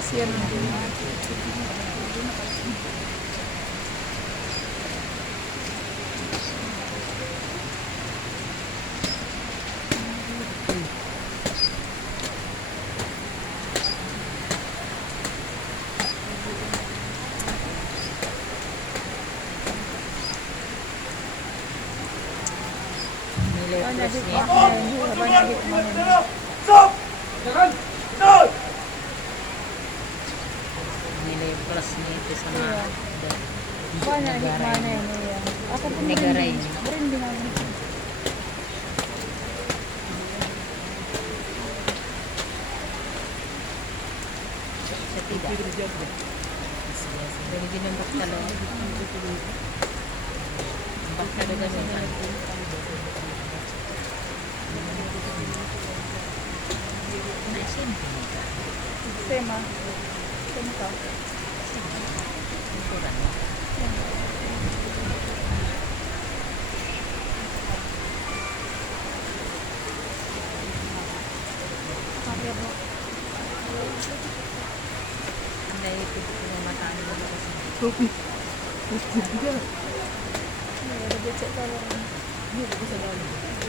Asian din. Nilay plus nito sa mga Mana hikmana yan. Ako po Negaray. Rin din ako. sa tida. Dari din ang baktalo. Ang baktalo gamitan. Naisin. Tema. Tema ka. Kurang. Kaya po. Andai itu punya mata anu bagus. Kopi. Ada becek kalau. Ini bisa dalam.